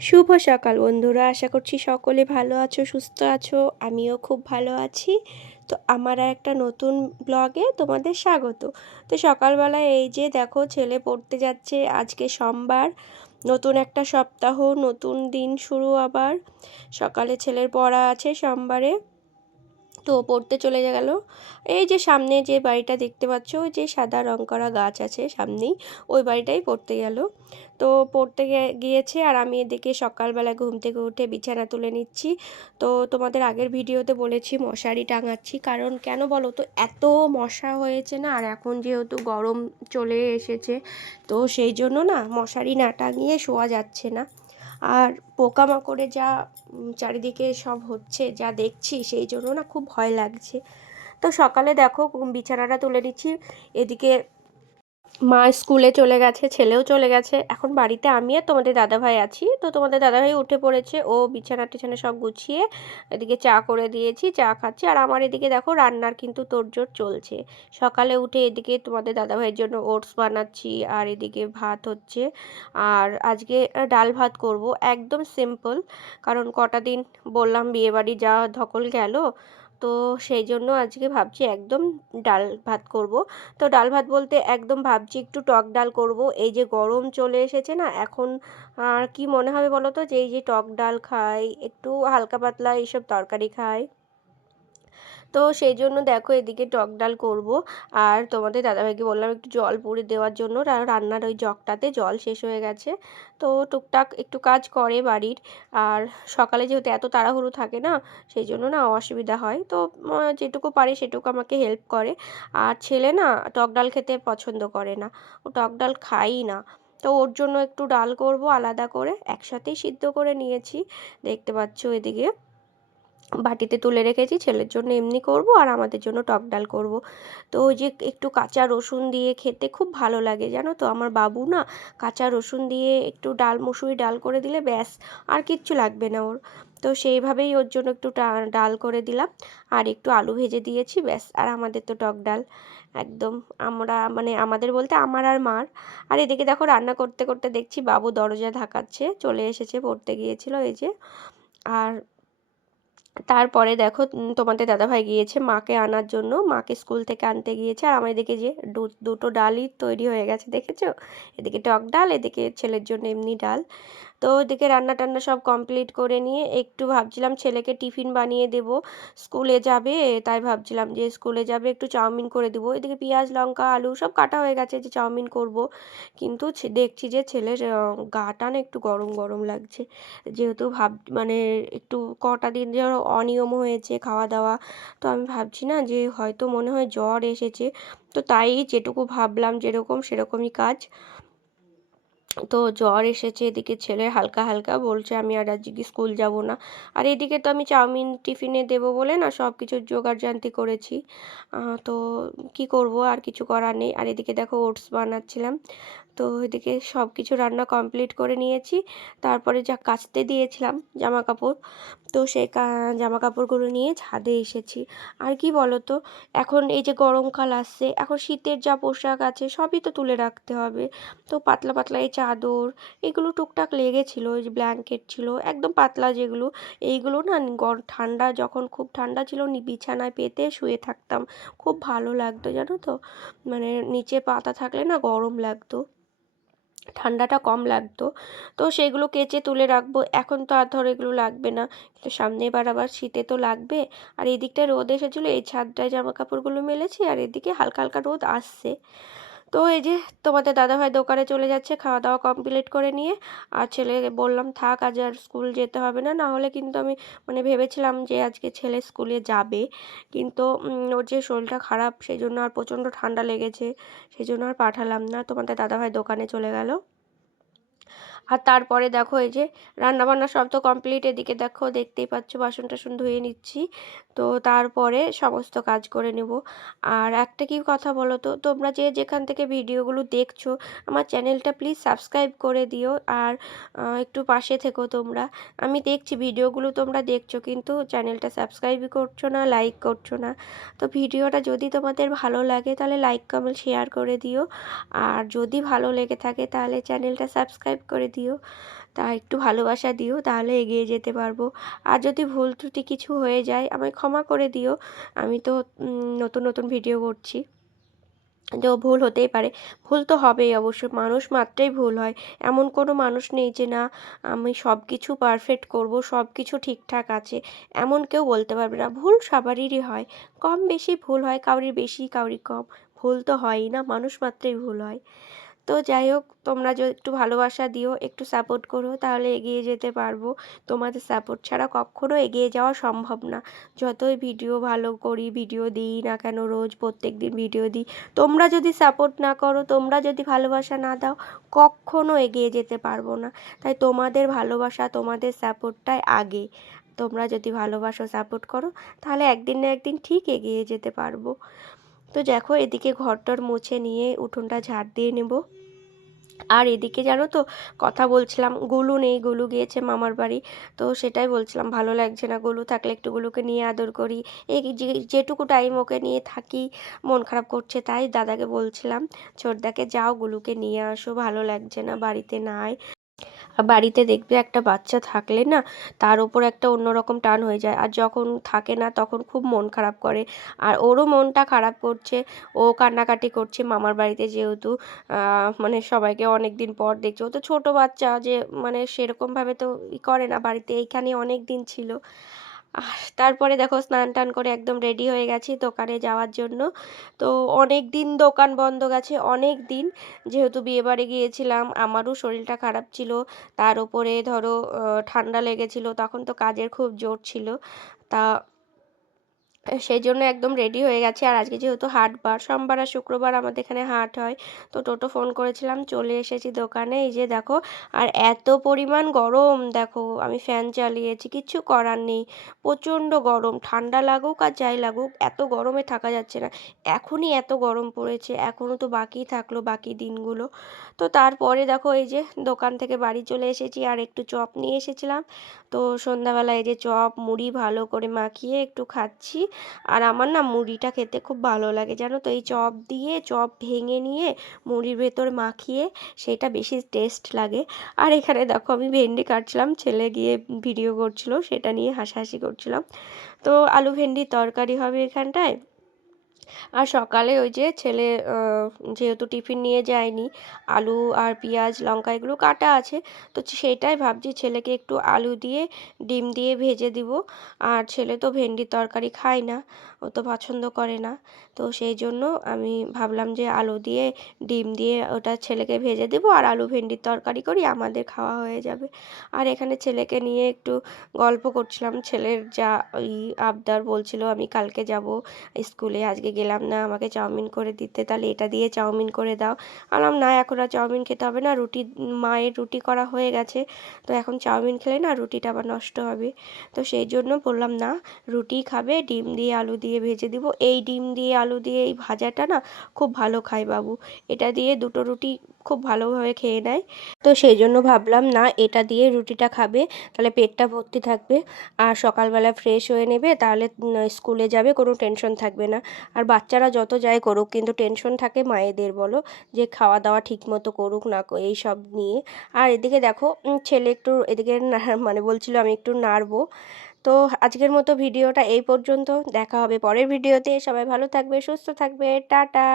শুভ সকাল বন্ধুরা, আশা করছি সকলে ভালো আছো, সুস্থ আছো। আমিও খুব ভালো আছি। তো আমার আর একটা নতুন ব্লগে তোমাদের স্বাগত। তো সকালবেলায় এই যে দেখো, ছেলে পড়তে যাচ্ছে। আজকে সোমবার, নতুন একটা সপ্তাহ, নতুন দিন শুরু আবার। সকালে ছেলের পড়া আছে সোমবারে, তো পড়তে চলে গেল। এই যে সামনে যে বাড়িটা দেখতে পাচ্ছ, ওই যে সাদা রং করা গাছ আছে সামনেই, ওই বাড়িটাই পড়তে গেল। তো পড়তে গিয়েছে, আর আমি এদিকে সকালবেলা ঘুম থেকে উঠে বিছানা তুলে নিচ্ছি। তো তোমাদের আগের ভিডিওতে বলেছি মশারি টাঙাচ্ছি, কারণ কেন বলো তো, এত মশা হয়েছে না, আর এখন যেহেতু গরম চলে এসেছে, তো সেই জন্য না মশারি না টাঙিয়ে শোয়া যাচ্ছে না। আর পোকামাকড়ে যা চারিদিকে সব হচ্ছে, যা দেখছি, সেই জন্য না খুব ভয় লাগছে। তো সকালে দেখো বিছানাটা তুলে নিচ্ছি। এদিকে মা স্কুলে চলে গেছে, ছেলেও চলে গেছে, এখন বাড়িতে আমি আর তোমাদের দাদাভাই আছি। তো তোমাদের দাদাভাই উঠে পড়েছে, ও বিছানা টিছানা সব গুছিয়ে এদিকে চা করে দিয়েছি, চা খাচ্ছে। আর আমার এদিকে দেখো রান্নার কিন্তু তোড়জোড় চলছে। সকালে উঠে এদিকে তোমাদের দাদাভাইয়ের জন্য ওটস বানাচ্ছি, আর এদিকে ভাত হচ্ছে। আর আজকে ডাল ভাত করব, একদম সিম্পল, কারণ কটা দিন বললাম বিয়েবাড়ি যা ধকল গেল, তো সেই জন্য আজকে ভাবছি একদম ডাল ভাত করব। তো ডাল ভাত বলতে একদম ভাবছি একটু টক ডাল করব। এই যে গরম চলে এসেছে না এখন, আর কি মনে হবে বলো তো, যে এই যে টক ডাল খাই, একটু হালকা পাতলা এইসব তরকারি খাই। তো সেই জন্য দেখো এদিকে টক ডাল করব। আর তোমাদের দাদাভাইকে বললাম একটু জল পুড়ে দেওয়ার জন্য, রান্নার ওই জগটাতে জল শেষ হয়ে গেছে। তো টুকটাক একটু কাজ করে বাড়ির। আর সকালে যেহেতু এত তাড়াহুড়ো থাকে না, সেই জন্য না অসুবিধা হয়। তো যেটুকু পারে সেটুকু আমাকে হেল্প করে। আর ছেলে না টক ডাল খেতে পছন্দ করে না, ও টক ডাল খায়ই না। তো ওর জন্য একটু ডাল করব আলাদা করে, একসাথেই সিদ্ধ করে নিয়েছি, দেখতে পাচ্ছ এদিকে বাটিতে তুলে রেখেছি। ছেলের জন্য এমনি করব, আর আমাদের জন্য টক ডাল করব। তো ওই যে একটু কাঁচা রসুন দিয়ে খেতে খুব ভালো লাগে, জানো তো, আমার বাবু না কাঁচা রসুন দিয়ে একটু ডাল, মুসুরি ডাল করে দিলে ব্যাস, আর কিচ্ছু লাগবে না ওর। তো সেইভাবেই ওর জন্য একটু ডাল করে দিলাম, আর একটু আলু ভেজে দিয়েছি, ব্যাস। আর আমাদের তো টক ডাল একদম, আমরা মানে আমাদের বলতে আমার আর মার। আর এদিকে দেখো রান্না করতে করতে দেখছি বাবু দরজা ধাকাচ্ছে, চলে এসেছে, পড়তে গিয়েছিল এই যে। আর তারপরে দেখো তোমাদের দাদাভাই গিয়েছে মাকে আনার জন্য, মাকে স্কুল থেকে আনতে গিয়েছে। আর আমার এদিকে যে দুটো ডালই তৈরি হয়ে গেছে, দেখেছো, এদিকে টক ডাল, এদিকে ছেলের জন্য এমনি ডাল। তো ওদিকে রান্না টান্না সব কমপ্লিট করে নিয়ে একটু ভাবছিলাম ছেলেকে টিফিন বানিয়ে দেব, স্কুলে যাবে, তাই ভাবছিলাম যে স্কুলে যাবে একটু চাউমিন করে দেবো। এদিকে পেঁয়াজ লঙ্কা আলু সব কাটা হয়ে গেছে যে চাউমিন করব। কিন্তু দেখছি যে ছেলের গাটা না একটু গরম গরম লাগছে, যেহেতু মানে একটু কটা দিন ধরে অনিয়ম হয়েছে খাওয়া দাওয়া। তো আমি ভাবছি না যে হয়তো মনে হয় জ্বর এসেছে। তো তাই যেটুকু ভাবলাম যেরকম সেরকমই কাজ। তো জ্বর এসেছে, এদিকে ছেলে হালকা হালকা বলছে আমি আর আজকে স্কুল যাব না। আর এদিকে তো আমি চাউমিন টিফিনে দেবো বলে না সব কিছু জোগাড়জান্তি করেছি। তো কি করব, আর কিছু করার নেই। আর এদিকে দেখো ওটস বানাচ্ছিলাম। তো এদিকে সব কিছু রান্না কমপ্লিট করে নিয়েছি। তারপরে যা কাচতে দিয়েছিলাম জামা কাপড়, তো সেই জামা কাপড়গুলো নিয়ে ছাদে এসেছি। আর কি বলো তো, এখন এই যে গরমকাল আসছে, এখন শীতের যা পোশাক আছে সবই তো তুলে রাখতে হবে। তো পাতলা পাতলা এই চাদর, এগুলো টুকটাক লেগেছিলো, ওই যে ব্ল্যাঙ্কেট ছিল একদম পাতলা যেগুলো, এইগুলো না ঠান্ডা যখন খুব ঠান্ডা ছিল বিছানায় পেতে শুয়ে থাকতাম, খুব ভালো লাগতো জানো তো, মানে নিচে পাতা থাকলে না গরম লাগতো, ঠান্ডাটা কম লাগতো। তো সেগুলো কেচে তুলে রাখবো, এখন তো আর ধরো এগুলো লাগবে না, কিন্তু সামনে এবার আবার শীতে তো লাগবে। আর এদিকটায় রোদ এসেছিলো, এই ছাদটায় জামা কাপড়গুলো মেলেছি, আর এদিকে হালকা হালকা রোদ আসছে। তো এই যে তোমাদের দাদাভাই দোকানে চলে যাচ্ছে খাওয়া দাওয়া কমপ্লিট করে নিয়ে। আর ছেলে বললাম থাক, আজ আর স্কুল যেতে হবে না, না হলে কিন্তু আমি মানে ভেবেছিলাম যে আজকে ছেলে স্কুলে যাবে, কিন্তু ওর যে শরীরটা খারাপ সেই জন্য, আর প্রচণ্ড ঠান্ডা লেগেছে, সেই জন্য আর পাঠালাম না, তোমাদের দাদাভাই দোকানে চলে গেল। আর তারপরে দেখো এই যে রান্নাবান্না সব তো কমপ্লিট, এদিকে দেখো দেখতেই পাচ্ছ বাসন টাসন ধুয়ে নিচ্ছি। তো তারপরে সমস্ত কাজ করে নেব। আর একটা কি কথা বলো তো, তোমরা যে যেখান থেকে ভিডিওগুলো দেখছো আমার চ্যানেলটা প্লিজ সাবস্ক্রাইব করে দিও, আর একটু পাশে থেকো তোমরা। আমি দেখছি ভিডিওগুলো তোমরা দেখছো, কিন্তু চ্যানেলটা সাবস্ক্রাইবই করছো না, লাইক করছো না। তো ভিডিওটা যদি তোমাদের ভালো লাগে তাহলে লাইক কমেন্ট শেয়ার করে দিও, আর যদি ভালো লেগে থাকে তাহলে চ্যানেলটা সাবস্ক্রাইব করে দিও। দিও, তা একটু ভালোবাসা দিও, তাহলে এগিয়ে যেতে পারবো। আর যদি ভুল ত্রুটি কিছু হয়ে যায় আমায় ক্ষমা করে দিও। আমি তো নতুন নতুন ভিডিও করছি, তো ভুল হতেই পারে। ভুল তো হবেই অবশ্য, মানুষ মাত্রই ভুল হয়। এমন কোনো মানুষ নেই যে না আমি সব কিছু পারফেক্ট করব, সব কিছু ঠিকঠাক আছে, এমন কেউ বলতে পারবে না। ভুল সবারই হয়, কম বেশি ভুল হয়, কারুর বেশি কারুর কম। ভুল তো হয়ই না, মানুষ মাত্রই ভুল হয়। তো যাই হোক, তোমরা যদি একটু ভালোবাসা দিও, একটু সাপোর্ট করো, তাহলে এগিয়ে যেতে পারবো। তোমাদের সাপোর্ট ছাড়া কখনো এগিয়ে যাওয়া সম্ভব না। যতই ভিডিও ভালো করি, ভিডিও দিই না কেন, রোজ প্রত্যেক দিন ভিডিও দিই, তোমরা যদি সাপোর্ট না করো, তোমরা যদি ভালোবাসা না দাও, কখনো এগিয়ে যেতে পারবো না। তাই তোমাদের ভালোবাসা, তোমাদের সাপোর্টটাই আগে। তোমরা যদি ভালোবাসো, সাপোর্ট করো, তাহলে একদিন না একদিন ঠিক এগিয়ে যেতে পারবো। তো দেখো, এদিকে ঘরটর মুছে নিয়ে উঠোনটা ঝাড় দিয়ে নেব। আর এদিকে জানো তো, কথা বলছিলাম, গুলু নেই, গুলু গিয়েছে মামার বাড়ি। তো সেটাই বলছিলাম, ভালো লাগছে না, গুলু থাকলে একটু গুলুকে নিয়ে আদর করি। এই যেটুকু টাইম ওকে নিয়ে থাকি মন খারাপ করছে, তাই দাদাকে বলছিলাম ছোটদাকে, যাও গুলুকে নিয়ে আসো, ভালো লাগছে না বাড়িতে নাই। আর বাড়িতে দেখবে একটা বাচ্চা থাকলে না, তার ওপর একটা অন্যরকম টান হয়ে যায়, আর যখন থাকে না তখন খুব মন খারাপ করে। আর ওরও মনটা খারাপ করছে, ও কান্নাকাটি করছে মামার বাড়িতে, যেহেতু মানে সবাইকে অনেক দিন পর দেখছে। ও তো ছোটো বাচ্চা, যে মানে সেরকমভাবে তো করে না বাড়িতে, এইখানে অনেক দিন ছিল। আর তারপরে দেখো স্নান টান করে একদম রেডি হয়ে গেছি দোকানে যাওয়ার জন্য। তো অনেক দিন দোকান বন্ধ গেছে, অনেক দিন, যেহেতু বিয়েবাড়ি গিয়েছিলাম, আমারও শরীরটা খারাপ ছিল, তার উপরে ধরো ঠান্ডা লেগেছিল, তখন তো কাজের খুব জোর ছিল। তা সেই জন্য একদম রেডি হয়ে গেছি। আর আজকে যেহেতু হাটবার, সোমবার আর শুক্রবার আমাদের এখানে হাট হয়, তো টোটো ফোন করেছিলাম, চলে এসেছি দোকানে। এই যে দেখো, আর এত পরিমাণ গরম, দেখো আমি ফ্যান চালিয়েছি, কিচ্ছু করার নেই, প্রচণ্ড গরম। ঠান্ডা লাগুক আর যাই লাগুক, এত গরমে থাকা যাচ্ছে না। এখনই এত গরম পড়েছে, এখনও তো বাকি থাকলো বাকি দিনগুলো। তো তারপরে দেখো, এই যে দোকান থেকে বাড়ি চলে এসেছি, আর একটু চপ নিয়ে এসেছিলাম। তো সন্ধ্যাবেলায় এই যে চপ মুড়ি ভালো করে মাখিয়ে একটু খাচ্ছি। আর আমার না মুড়িটা খেতে খুব ভালো লাগে জানো তো, এই চপ দিয়ে, চপ ভেঙে নিয়ে মুড়ির ভেতর মাখিয়ে, সেটা বেশি টেস্ট লাগে। আর এখানে দেখো আমি ভেন্ডি কাটছিলাম, ছেলে গিয়ে ভিডিও করছিল, সেটা নিয়ে হাসাহাসি করছিলাম। তো আলু ভেন্ডির তরকারি হবে এখানটায়। আর সকালে ওই যে ছেলে যেহেতু টিফিন নিয়ে যায়নি, আলু আর পেঁয়াজ লঙ্কা এগুলো কাটা আছে, তো সেটাই ভাবছি ছেলেকে একটু আলু দিয়ে ডিম দিয়ে ভেজে দিব। আর ছেলে তো ভেন্ডির তরকারি খায় না, ও তো পছন্দ করে না। তো সেই জন্য আমি ভাবলাম যে আলু দিয়ে ডিম দিয়ে ওটা ছেলেকে ভেজে দেবো, আর আলু ভেন্ডির তরকারি করি, আমাদের খাওয়া হয়ে যাবে। আর এখানে ছেলেকে নিয়ে একটু গল্প করছিলাম, ছেলের যা ওই আবদার বলছিল আমি কালকে যাব স্কুলে, আজকে গেলাম না, আমাকে চাউমিন করে দিতে, তাহলে এটা দিয়ে চাউমিন করে দাও। বললাম না, এখন আর চাউমিন খেতে হবে না, রুটি, মায়ের রুটি করা হয়ে গেছে, তো এখন চাউমিন খেলে না রুটিটা আবার নষ্ট হবে। তো সেই জন্য বললাম না, রুটি খাবে, ডিম দিয়ে আলু দিয়ে ভেজে দিব। এই ডিম দিয়ে আলু দিয়ে এই ভাজাটা না খুব ভালো খায় বাবু, এটা দিয়ে দুটো রুটি খুব ভালোভাবে খেয়ে নেয়। তো সেই জন্য ভাবলাম না, এটা দিয়ে রুটিটা খাবে, তাহলে পেটটা ভর্তি থাকবে, আর সকালবেলা ফ্রেশ হয়ে নেবে, তাহলে স্কুলে যাবে, কোনো টেনশন থাকবে না। আর বাচ্চারা যত যাই করুক, কিন্তু টেনশন থাকে মায়েদের, বলো, যে খাওয়া দাওয়া ঠিক মতো করুক না এই সব নিয়ে। আর এদিকে দেখো, ছেলে একটু এদিকে মানে বলছিল আমি একটু নাড়বো। তো আজকের মতো ভিডিওটা এই পর্যন্ত, দেখা হবে পরের ভিডিওতে। সবাই ভালো থাকবে, সুস্থ থাকবে, টাটা।